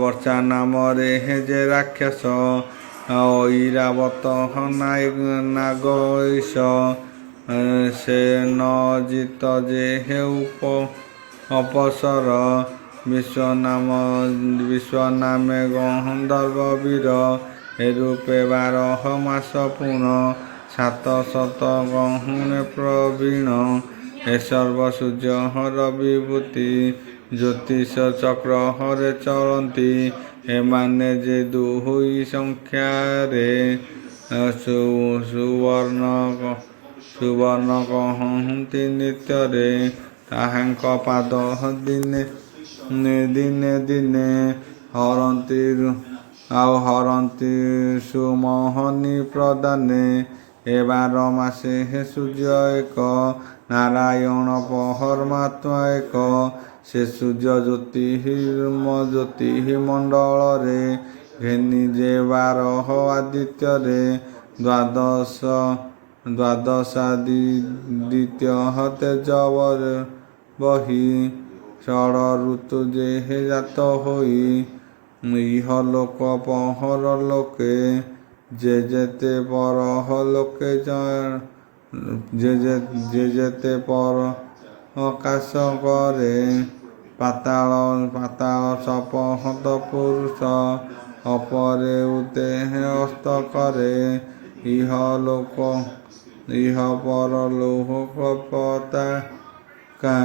ବର୍ଷା ନାମରେ ଯେ ରାକ୍ଷସ ଐରାବତ ନାଗଈଶ ସେ ନ ଜିତ ଯେ ଅପସର ବିଶ୍ୱନାମେ ଗନ୍ଧର୍ବ ବୀର ରୂପେ 12 ମାସ ପୁଣ 700 ଗହୁନେ ପ୍ରବୀଣ ସର୍ବ ସୂର୍ଯ୍ୟର ବିଭୂତି ଜ୍ୟୋତିଷ ଚକ୍ର ହରେ ଚଳନ୍ତି ଏମାନେ ଯେ ଦୁଇ ସଂଖ୍ୟାରେ ସୁବର୍ଣ୍ଣ କହନ୍ତି ନିତ୍ୟରେ ତାହାଙ୍କ ପାଦ ଦିନେ ହରନ୍ତି ସୁମୋହନୀ ପ୍ରଦାନେ 12 ମାସେ ସୂର୍ଯ୍ୟ ଏକ ନାରାୟଣ ପରମାତ୍ମା ଏକ ସେ ସୂର୍ଯ୍ୟ ଜ୍ୟୋତିଃମଣ୍ଡଳରେ ଘେନି ଯେ 12 ଆଦିତ୍ୟରେ ଦ୍ୱାଦଶାଦିତ୍ୟ ତେଜ ବହି ଷଡ଼ ଋତୁ ଯେ ଜାତ ହୋଇ ଇହଲୋକ ପରଲୋକେ ଯେ ଯେତେ ପରଲୋକେ ଯେ ଯେତେ ପ୍ରକାଶ କରେ ପାତାଳ ସପହତ ପୁରୁଷ ଅପରେ ଉତେ ଅସ୍ତ କରେ ଇହ ପରଲୋକ ପତାକା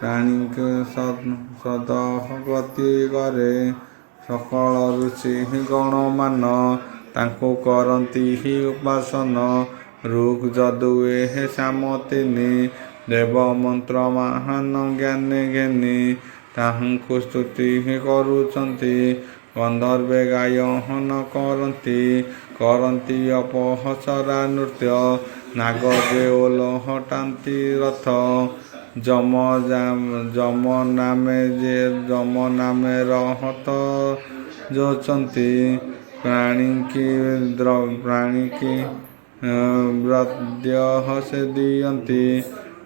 ପ୍ରାଣୀଙ୍କ ସଦଗତି କରେ ସକଳ ଋଷି ଗଣମାନ ତାଙ୍କୁ କରନ୍ତି ଉପାସନ ଋକ୍ ଯଦୁଏ ସାମ ତିନି ଦେବ ମନ୍ତ୍ର ମହାନ ଜ୍ଞାନେ ଘେନି ତାହାଙ୍କୁ ସ୍ତୁତି କରୁଛନ୍ତି ଗନ୍ଧର୍ବେ ଗାୟନ କରନ୍ତି ଅପସରା ନୃତ୍ୟ ନାଗ ଯେ ଓଲହଟାନ୍ତି ରଥ ଯମ ନାମେ ରହତ ଯୋଚନ୍ତି ପ୍ରାଣୀକି ବ୍ରଦ୍ୟ ସେ ଦିଅନ୍ତି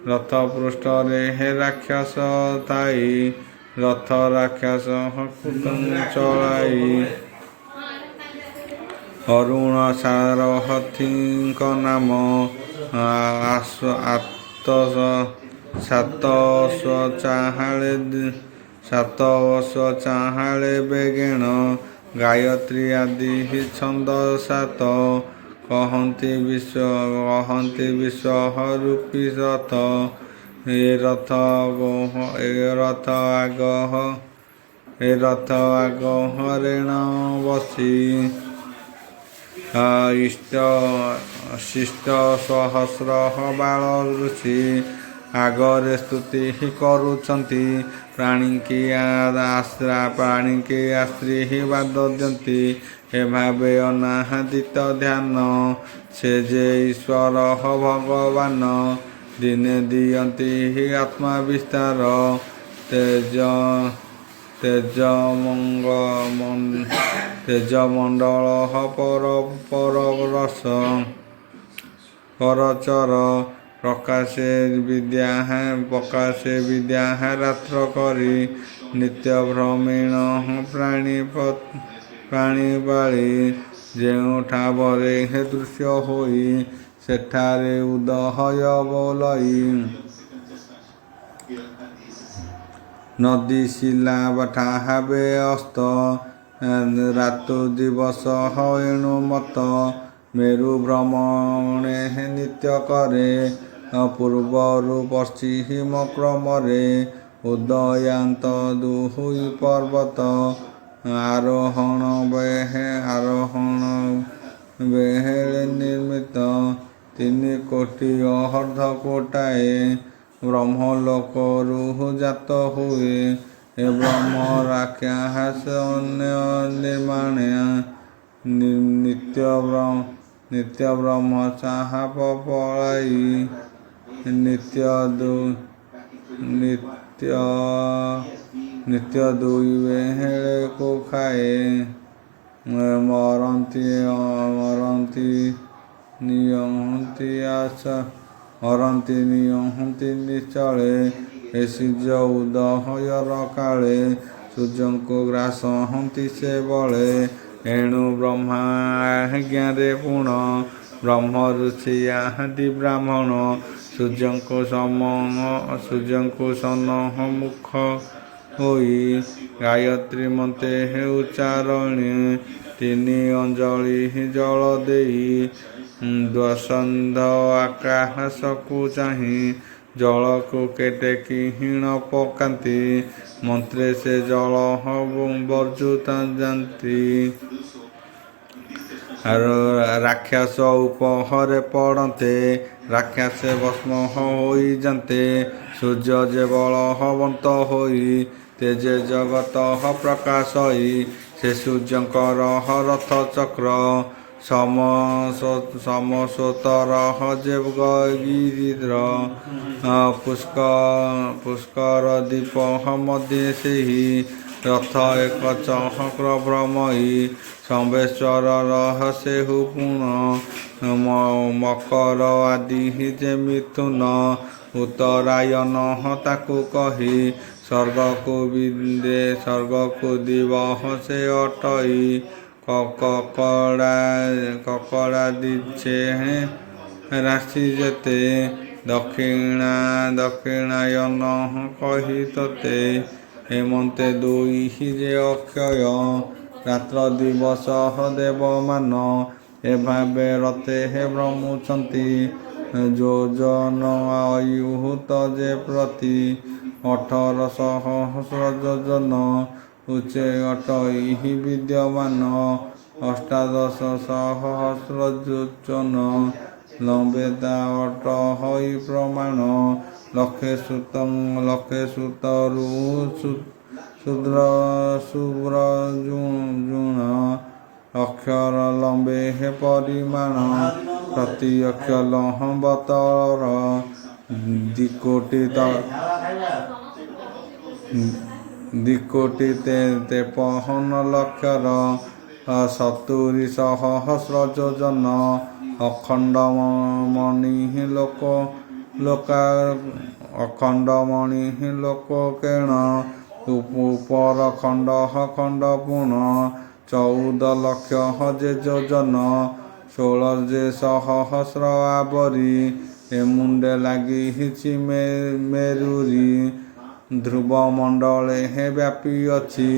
ରଥ ପୃଷ୍ଠରେ ରାକ୍ଷସ ଥାଇ ରଥ ରାକ୍ଷସ ଚଳାଇ ଅରୁଣ ସାରଥୀଙ୍କ ନାମ ସାତଶ୍ୱ ବେଗେଣ ଗାୟତ୍ରୀ ଆଦି ଛନ୍ଦ ସାତ କହନ୍ତି ବିଶ୍ୱ ରୂପୀ ରଥ ଏ ରଥ ଆଗ ହରେଣ ବସି ଶିଷ୍ଟ ସହସ୍ର ବାଳ ଋଷି ଆଗରେ ସ୍ତୁତି କରୁଛନ୍ତି ପ୍ରାଣୀକି ଆଶ୍ରୀ ବାଦ ଦିଅନ୍ତି ଏ ଭାବେ ଅନାଦିତ ଧ୍ୟାନ ସେ ଯେ ଈଶ୍ୱର ଭଗବାନ ଦିନେ ଦିଅନ୍ତି ଆତ୍ମା ବିସ୍ତାର ତେଜମଣ୍ଡଳ ପରଚର ପ୍ରକାଶେ ବିଦ୍ୟା ରାତ୍ର କରି ନିତ୍ୟ ଭ୍ରମୀଣ ପ୍ରାଣୀ ପାଳି ଯେଉଁ ଠାବରେ ଦୃଶ୍ୟ ହୋଇ ସେଠାରେ ଉଦୟ ବୋଲଇ ନଦୀ ଶିଲା ବାଠା ହାବେ ଅସ୍ତ ରାତୁ ଦିବସ ଏଣୁ ମତ ମେରୁ ଭ୍ରମଣେ ନିତ୍ୟ କରେ ପୂର୍ବରୁ ପଶ୍ଚିମ କ୍ରମରେ ଉଦୟାନ୍ତ ଦୁଇ ପର୍ବତ ଆରୋହଣ ବେହେଳେ ନିର୍ମିତ 3 କୋଟି ଅର୍ଦ୍ଧ କୋଟାଏ ବ୍ରହ୍ମଲୋକରୁ ଜାତ ହୁଏ ଏ ବ୍ରହ୍ମ ରାକ୍ଷସ ନିର୍ମାଣେ ନିତ୍ୟ ବ୍ରହ୍ମ ଚାହାପ ପଳାଇ ନିତ୍ୟ ଦୁଇ ବେହେଳେକୁ ଖାଏ ମରନ୍ତି ନିୟନ୍ତି ନିଚଳେ ଏ ସୂର୍ଯ୍ୟ ଉଦୟର କାଳେ ସୂର୍ଯ୍ୟଙ୍କୁ ଗ୍ରାସ ହନ୍ତି ସେ ବଳେ ଏଣୁ ବ୍ରହ୍ମା ଆଜ୍ଞାରେ ପୁଣ ବ୍ରହ୍ମ ଋଷି ଆଦି ବ୍ରାହ୍ମଣ ସୂର୍ଯ୍ୟଙ୍କୁ ସନ୍ମୁଖ ହୋଇ ଗାୟତ୍ରୀ ମନ୍ତେ ଉଚ୍ଚାରଣେ 3 ଅଞ୍ଜଳି ଜଳ ଦେଇ ଦ୍ୱସନ୍ଧ ଆକାଶକୁ ଚାହିଁ ଜଳକୁ ଟେକି ହୀଣ ପକାନ୍ତି ମନ୍ତ୍ରେ ସେ ଜଳ ବର୍ଜୁତା ଯାନ୍ତି ରାକ୍ଷସ ଉପହରେ ପଡ଼ନ୍ତେ ରାକ୍ଷସେ ଭସ୍ମ ହୋଇଯାନ୍ତେ ସୂର୍ଯ୍ୟ ଯେ ବଳବନ୍ତ ହୋଇ ତେଜେ ଜଗତ ପ୍ରକାଶଇ ସେ ସୂର୍ଯ୍ୟଙ୍କର ରଥ ଚକ୍ର ସମସୋତର ଯେ ଗିରିର ପୁଷ୍କର ଦୀପ ମଧ୍ୟ ସେହି ରଥ ଏକ ଚକ୍ର ଭ୍ରମଇ ସମ୍ବେଶ୍ୱର ସେହୁ ପୁଣ ମକର ଆଦି ଯେ ମିଥୁନ ଉତ୍ତରାୟଣ ତାକୁ କହି ସ୍ୱର୍ଗକୁ ଦିବହ ସେ ଅଟଇ କକଡ଼ା ଦିଛେ ରାଶି ଯେତେ ଦକ୍ଷିଣାୟନ କହି ତତେ ହେମନ୍ତେ ଦୁଇ ଯେ ଅକ୍ଷୟ ରାତ୍ର ଦିବସ ଦେବମାନ ଏଭାବେ ରତେ ଭ୍ରମୁଛନ୍ତି ଯୋଜନ ଆୟୁତ ଯେ ପ୍ରତି 1800 ଯୋଜନ ଉଚ୍ଚେ ଅଟଇ ବିଦ୍ୟମାନ 1800 ଯୋଜନ ଲମ୍ବେ ତା ଅଟଇ ପ୍ରମାଣ ଲକ୍ଷେ ସୂତରୁ ଶୁଭ୍ର ଜୁଣ ଅକ୍ଷର ଲମ୍ବେ ପରିମାଣ ପ୍ରତି ଅକ୍ଷ ଲମ୍ବତର ଦ୍ୱିକୋଟି 53 ଲକ୍ଷର 70 ସହସ୍ର ଯୋଜନ ଅଖଣ୍ଡମଣି ଲୋକ କେଣ ଉପର ଖଣ୍ଡ ପୁଣ 14 ଲକ୍ଷ ଯେ ଯୋଜନ 16 ଯେ ସହସ୍ର ଆବରି ଏ ମୁଣ୍ଡେ ଲାଗିଛି ମେରୁରି ଧ୍ରୁବ ମଣ୍ଡଳେ ବ୍ୟାପୀ ଅଛି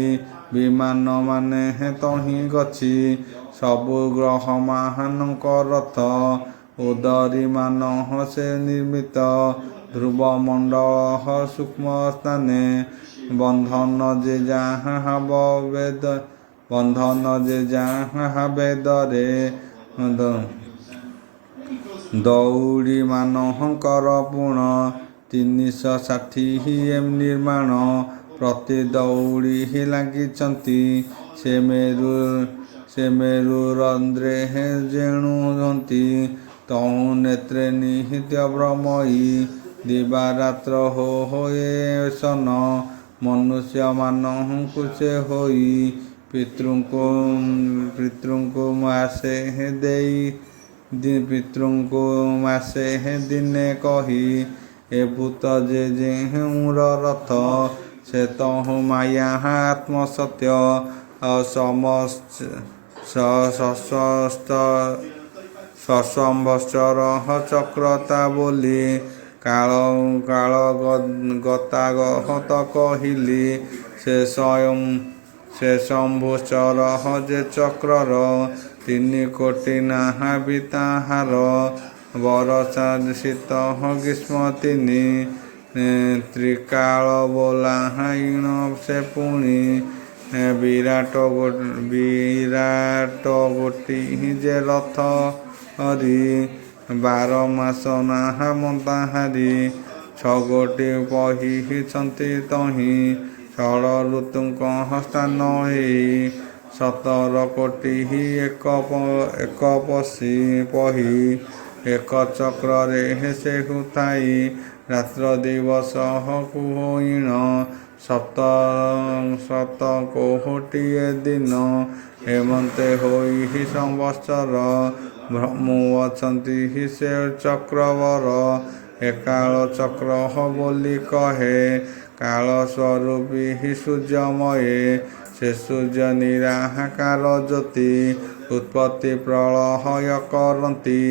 ବିମାନ ମାନେ ତହିଁ ଗଛି ସବୁ ଗ୍ରହ ମାନଙ୍କ ରଥ ଉଦରୀମାନ ସେ ନିର୍ମିତ ଧ୍ରୁବ ମଣ୍ଡଳ ସୂକ୍ଷ୍ମ ସ୍ଥାନେ ବନ୍ଧନ ଯେ ଯାହା ବେଦରେ ଦଉଡ଼ି ମାନଙ୍କର ପୁଣ 360 ନିର୍ମାଣ ପ୍ରତି ଦଉଡ଼ି ଲାଗିଛନ୍ତି ସେ ମେରୁ ରନ୍ଧ୍ରେ ଯେଣୁ ହନ୍ତି ତହୁ ନେତ୍ରେ ନିହିତ୍ୟ ଭ୍ରମଇ ଦିବାରାତ୍ର ହୋଏ ସନ ମନୁଷ୍ୟ ମାନଙ୍କୁ ସେ ହୋଇ ପିତୃଙ୍କୁ ମାସେ ଦିନେ କହି ଏ ଭୂତ ଯେଉଁର ରଥ ସେ ତହୁ ମାୟା ଆତ୍ମ ସତ୍ୟ ସସମ୍ବତ୍ସର ଚକ୍ରତା ବୋଲି କାଳ କାଳ ଗତାଗତ କହିଲି। ସେ ଶମ୍ଭୁଚର ଯେ ଚକ୍ରର 3 କୋଟି ନାହାବି ତାହାର। ବରଷା ଶୀତ ଗ୍ରୀଷ୍ମ 3 ତ୍ରିକାଳ ବୋଲାହାଇଣ ସେ ପୁଣି। ବିରାଟ ଗୋଟି ଯେ ରଥ ହରି 12 ମାସ ନାହା ମନ୍ଦାହାରି। 6 ଗୋଟି ପହିଛନ୍ତି ତହିଁ ଷଡ଼ ଋତୁଙ୍କ ସ୍ଥାନ ହେଇ। 17 କୋଟି ଏକ ପହି ଏକ ଚକ୍ରରେ ସେ ଥାଇ। ରାତ୍ର ଦିବସ କୁହଇଣ 7 କୋଟିଏ ଦିନ। ହେମନ୍ତେ ହୋଇ ସମ୍ବତ୍ସର ଭ୍ରମୁ ଅଛନ୍ତି ସେ ଚକ୍ରବର। ଏକାଳ ଚକ୍ର ବୋଲି କହେ କାଳ ସ୍ୱରୂପୀ ସୂର୍ଯ୍ୟମୟେ। ସେ ସୂର୍ଯ୍ୟ ନିରାକାର ଜ୍ୟୋତି ଉତ୍ପତ୍ତି ପ୍ରଳୟ କରନ୍ତି।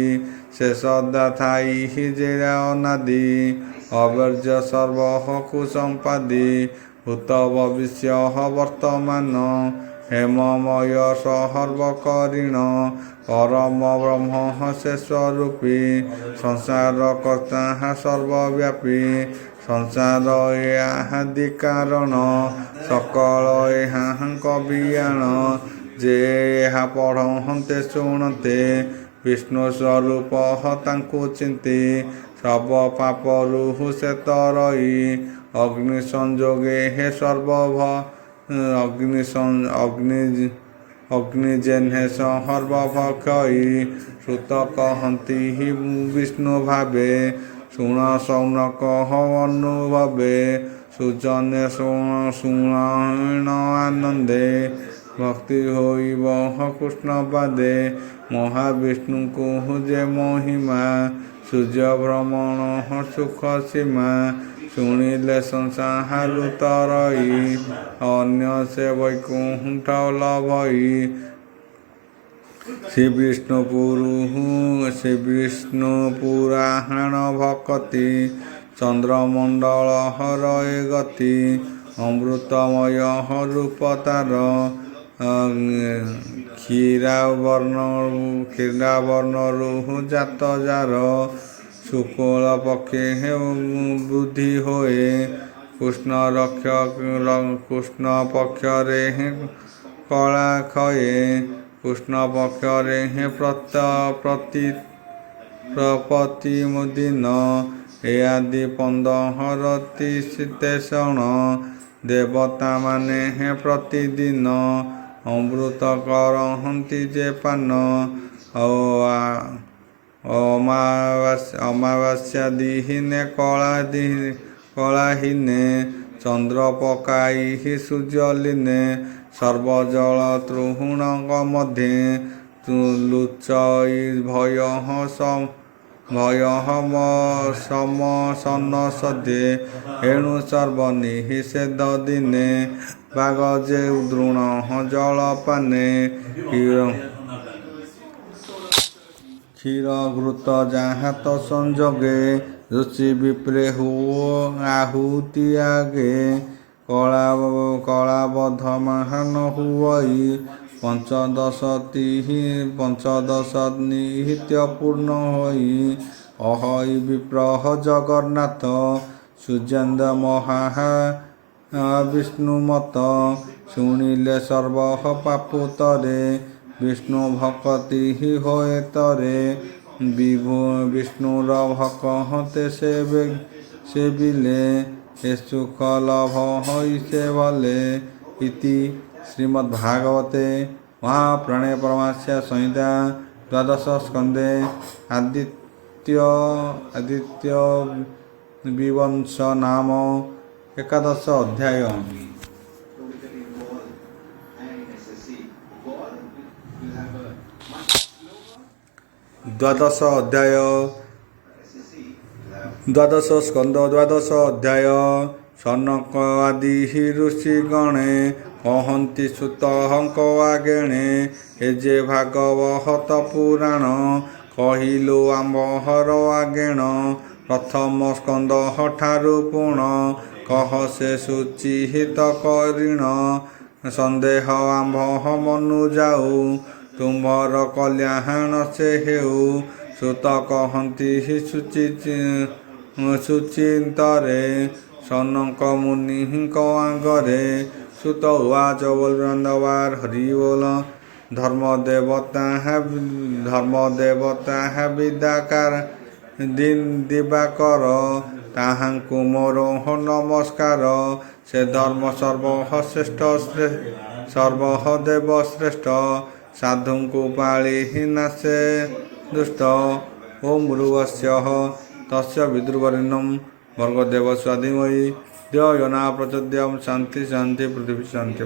ସେ ସଦା ଥାଇ ଯେ ଅନାଦି ଅବର୍ଯ୍ୟ ସର୍ବକୁ ସମ୍ପାଦି। ଭୂତ ଭବିଷ୍ୟ ବର୍ତ୍ତମାନ ହେମମୟ ସର୍ବକରୀଣ। ପରମ ବ୍ରହ୍ମ ସେ ସ୍ୱରୂପୀ ସଂସାର କର୍ତ୍ତା ସର୍ବବ୍ୟାପୀ। ସଂସାର ଆଦି କାରଣ ସକଳ ଏହାଙ୍କ ବିୟାଣ। ଯେ ଏହା ପଢ଼ନ୍ତେ ଶୁଣନ୍ତେ ବିଷ୍ଣୁ ସ୍ୱରୂପ ତାଙ୍କୁ ଚିନ୍ତି। ସର୍ବ ପାପରୁ ସେ ତରଇ ଅଗ୍ନି ସଂଯୋଗେ ଅଗ୍ନି ଜେହ୍ନେ ସର୍ବଭକ୍ଷଇ। ଶ୍ରୁତ କହନ୍ତି ବିଷ୍ଣୁ ଭାବେ ଶୁଣ ଶୌନକ ଅନୁଭବେ। ସୁଜନେ ଶୁଣୈଣ ଆନନ୍ଦେ ଭକ୍ତି ହୋଇବ କୃଷ୍ଣ ପାଦେ। ମହାବିଷ୍ଣୁଙ୍କୁ ଯେ ମହିମା ସୂର୍ଯ୍ୟ ଭ୍ରମଣ ସୁଖ ସୀମା। ଶୁଣିଲେ ସଂସାରୁ ତରଇ ଅନ୍ୟ ସେ ବୈକୁଣ୍ଠ ଲଭଇ। ଶ୍ରୀ ବିଷ୍ଣୁ ପୁରାଣ ଭକତି ଚନ୍ଦ୍ରମଣ୍ଡଳ ହରଏ ଗତି। ଅମୃତମୟ ରୂପ ତାର କ୍ଷୀରାବର୍ଣ୍ଣରୁ ଜାତ ଯାର। ଶୁକ୍ଳ ପକ୍ଷେ ବୁଦ୍ଧି ହୋଏ କୃଷ୍ଣ ପକ୍ଷରେ କଳା ଖଏ। କୃଷ୍ଣ ପକ୍ଷରେ ପ୍ରପତି ଦିନ। ଏ ଆଦି 15 ଦେବତାମାନେ ପ୍ରତିଦିନ ଅମୃତ କରନ୍ତି ଯେ ପାନ। ଅମାବାସ୍ୟା ଦିନେ କଳାହୀନେ ଚନ୍ଦ୍ର ପକାଇ ସୂର୍ଯ୍ୟ ଲୀନେ। ସର୍ବଜଳ ତୃଣଙ୍କ ମଧ୍ୟେ ଲୁଚଇ ସମସନ ସଦେ। ଏଣୁ ସର୍ବନିଷେଧ ଦିନେ ବାଗ ଯେ ଦ୍ରୋଣ ଜଳପାନେ। କ୍ଷୀର ଘୃତ ଯାହାତ ସଂଯୋଗେ ରୁଚି ବିପ୍ରେ ହୁଅ ଆହୁତି ଆଗେ। କଳାବଧ ମହାନ ହୁଅଇ ପଞ୍ଚଦଶ ନିତ୍ୟ ପୂର୍ଣ୍ଣ ହୋଇ। ଅହଇ ବିପ୍ରହ ଜଗନ୍ନାଥ ସୂର୍ଯ୍ୟେନ୍ଦ୍ର ବିଷ୍ଣୁମତ। ଶୁଣିଲେ ସର୍ବ ପାପୁ ତରେ ବିଷ୍ଣୁ ଭକତି ହୋଏ ତରେ। ବିଷ୍ଣୁର ଭକତେ ସେବିଲେ ଏ ସୁଖ ଲଭ ହୋଇ ସେ ଭଲେ। ଇତି ଶ୍ରୀମଦ୍ଭାଗବତେ ମହାପୁରାଣେ ପାରମହଂସ୍ୟ ସଂହିତା ଦ୍ୱାଦଶ ସ୍କନ୍ଧେ ଆଦିତ୍ୟ ବିବଂଶ ନାମ ଏକାଦଶ ଅଧ୍ୟାୟ। ଦ୍ୱାଦଶ ସ୍କନ୍ଧ ଦ୍ୱାଦଶ ଅଧ୍ୟାୟ। ସନକ ଆଦି ଋଷି ଗଣେ କହନ୍ତି ସୁତଙ୍କ ଆଗେଣେ ଏ ଯେ ଭାଗବତ ପୁରାଣ କହିଲୁ ଆମ୍ଭର ଆଗେଣ ପ୍ରଥମ ସ୍କନ୍ଦ ଠାରୁ ପୁଣ କହ ସେ ସୁଚିହିତ କରିଣ ସନ୍ଦେହ ଆମ୍ଭ ମନୁ ଯାଉ ତୁମ୍ଭର କଲ୍ୟାଣ ସେ ହେଉ ସୁତ କହନ୍ତି ସୁଚିନ୍ତରେ ସନକ ମୁନିଙ୍କ ଆଗରେ ସୁତ ଉବାଚ ବୋଲ ବୃନ୍ଦବାର ହରି ବୋଲ ଧର୍ମ ଦେବତା ବିଦାକାର ଦିବାକର ତାହାଙ୍କୁ ମୋର ନମସ୍କାର ସେ ଧର୍ମ ସର୍ବଦେବ ଶ୍ରେଷ୍ଠ ସାଧୁଙ୍କୁ ପାଳି ନାଶେ ଦୁଷ୍ଟ ଓಂ ଭୃଗସ୍ୟ ତସ୍ୟ ବିଦୁର୍ବରେଣ୍ୟଂ ଭର୍ଗଦେବସ୍ୟ ଧୀମହି ଧିୟୋ ନା ପ୍ରଚୋଦୟାତ୍ ଶାନ୍ତି ଶାନ୍ତି ପୃଥିବୀ ଶାନ୍ତି।